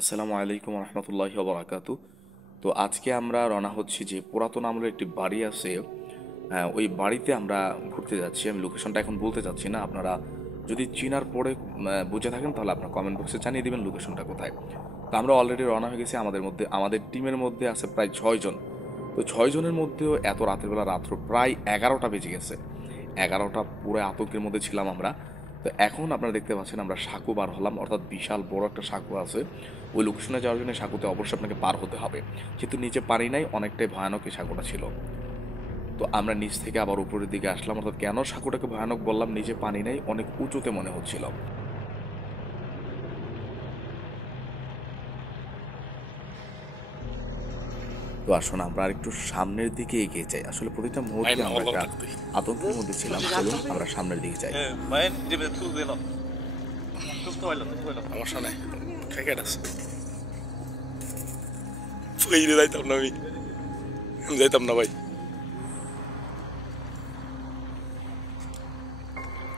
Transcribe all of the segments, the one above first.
আসসালামু আলাইকুম রহমতুল্লাহি ওয়া বারাকাতু। তো আজকে আমরা রওনা হচ্ছি যে পুরাতন আমলের একটি বাড়ি আছে। ওই বাড়িতে আমরা ঘুরতে যাচ্ছি। আমি লোকেশনটা এখন বলতে চাচ্ছি না, আপনারা যদি চিনার পরে বুঝে থাকেন তাহলে আপনার কমেন্ট বক্সে জানিয়ে দিবেন লোকেশনটা কোথায়। তো আমরা অলরেডি রওনা হয়ে গেছি। আমাদের টিমের মধ্যে আছে প্রায় 6 জন। তো 6 জনের মধ্যেও এত রাতের বেলা রাত্র প্রায় 11টা বেজে গেছে। 11টা পুরো আতঙ্কের মধ্যে ছিলাম আমরা। তো এখন আপনারা দেখতে পাচ্ছেন আমরা সাঁকো পার হলাম, অর্থাৎ বিশাল বড় একটা সাঁকো আছে। ওই লোকেশনে যাওয়ার জন্য সাঁকোতে অবশ্যই আপনাকে পার হতে হবে, যেহেতু নিচে পানি নাই, অনেকটাই ভয়ানক এই সাঁকোটা ছিল। তো আমরা নিচ থেকে আবার উপরের দিকে আসলাম, অর্থাৎ কেন সাঁকোটাকে ভয়ানক বললাম, নিচে পানি নাই, অনেক উঁচুতে মনে হচ্ছিল। তো আসুন আমরা আর একটু সামনের দিকে এগিয়ে যাই। আসলে প্রতিটা মুহূর্তে আমরা একটা আতঙ্কের মধ্যে ছিলাম। চলুন আমরা সামনের দিকে যাই। সমস্যা নাই, ক্রিকেট আছে। ফইরে যাইতাম না, আমি যাইতাম না ভাই।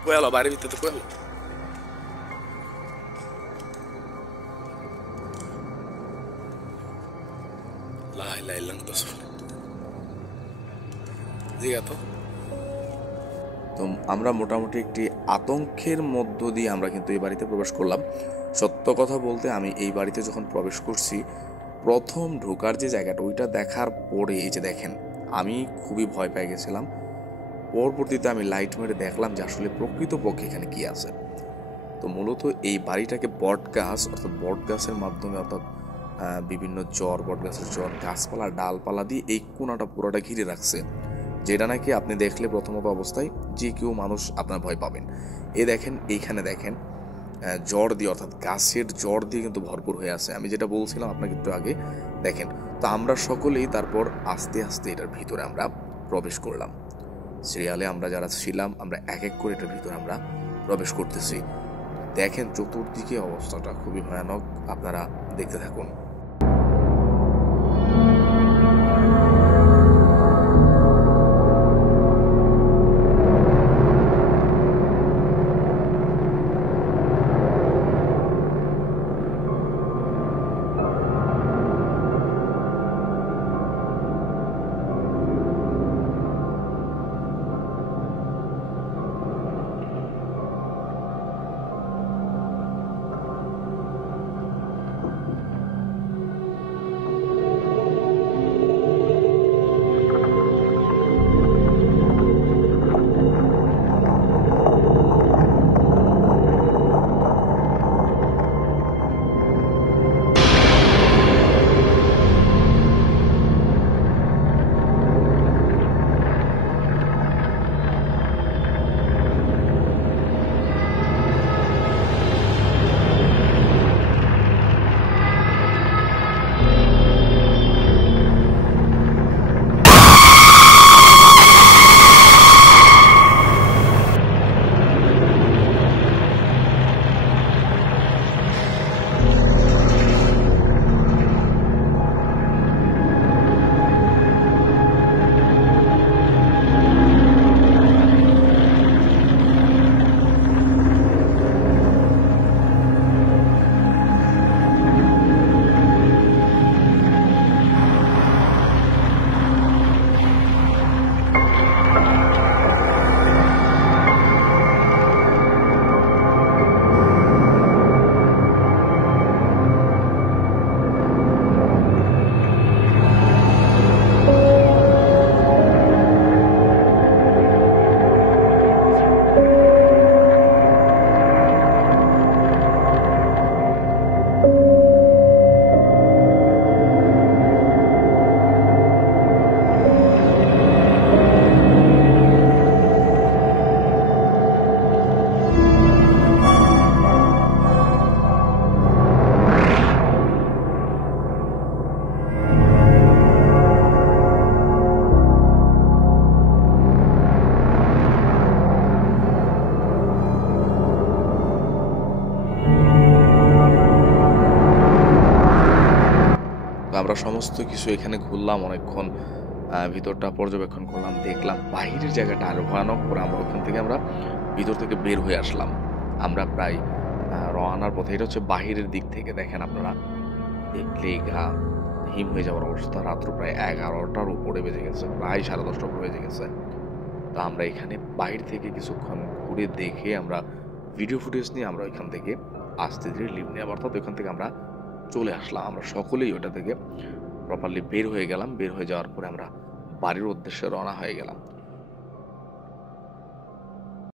কোয়ালো বাড়ির ভিতরে তো কোয়ালো লাই লাই লাং তো জিগা তো। তো আমরা মোটামুটি একটি আতঙ্কের মধ্য দিয়ে আমরা কিন্তু এই বাড়িতে প্রবেশ করলাম। সত্য কথা বলতে আমি এই বাড়িতে যখন প্রবেশ করছি, প্রথম ঢোকার যে জায়গাটা ওইটা দেখার পরে এই যে দেখেন, আমি খুবই ভয় পেয়ে গেছিলাম। পরবর্তীতে আমি লাইট মেরে দেখলাম যে আসলে প্রকৃতপক্ষে এখানে কি আছে। তো মূলত এই বাড়িটাকে বট গাছ, অর্থাৎ বট গাছের মাধ্যমে, অর্থাৎ বিভিন্ন বট গাছের গাছপালা ডালপালা দিয়ে এই কোনাটা পুরোটা ঘিরে রাখছে, যেটা নাকি আপনি দেখলে প্রথমত অবস্থায় যে কেউ মানুষ আপনার ভয় পাবেন। দেখেন, এইখানে দেখেন জড় দিয়ে, অর্থাৎ গাছের জড় দিয়ে কিন্তু ভরপুর হয়ে আছে। আমি যেটা বলছিলাম আপনাকে একটু আগে, দেখেন। তো আমরা সকলেই তারপর আস্তে আস্তে এটার ভিতরে আমরা প্রবেশ করলাম। সিরিয়ালে আমরা যারা ছিলাম আমরা এক এক করে এটার ভিতরে আমরা প্রবেশ করতেছি। দেখেন চতুর্দিকে অবস্থাটা খুবই ভয়ানক, আপনারা দেখতে থাকুন। আমরা সমস্ত কিছু এখানে ঘুরলাম অনেকক্ষণ, ভিতরটা পর্যবেক্ষণ করলাম, দেখলাম বাইরের জায়গাটা আরো ভয়ানক। করে আমরা ওখান থেকে আমরা ভিতর থেকে বের হয়ে আসলাম। আমরা প্রায় রওনার পথে। এটা হচ্ছে বাহিরের দিক থেকে, দেখেন আপনারা দেখলেই গা হিম হয়ে যাওয়ার অবস্থা। রাত্র প্রায় 11টার উপরে বেজে গেছে, প্রায় 10:30টার উপরে বেজে গেছে। তো আমরা এখানে বাইরে থেকে কিছুক্ষণ ঘুরে দেখে আমরা ভিডিও ফুটেজ নিয়ে আমরা ওইখান থেকে আস্তে ধীরে লিভ নেওয়া, অর্থাৎ ওইখান থেকে আমরা চলে আসলাম। আমরা সকলেই ওটা থেকে প্রপারলি বের হয়ে গেলাম। বের হয়ে যাওয়ার পরে আমরা বাড়ির উদ্দেশ্যে রওনা হয়ে গেলাম।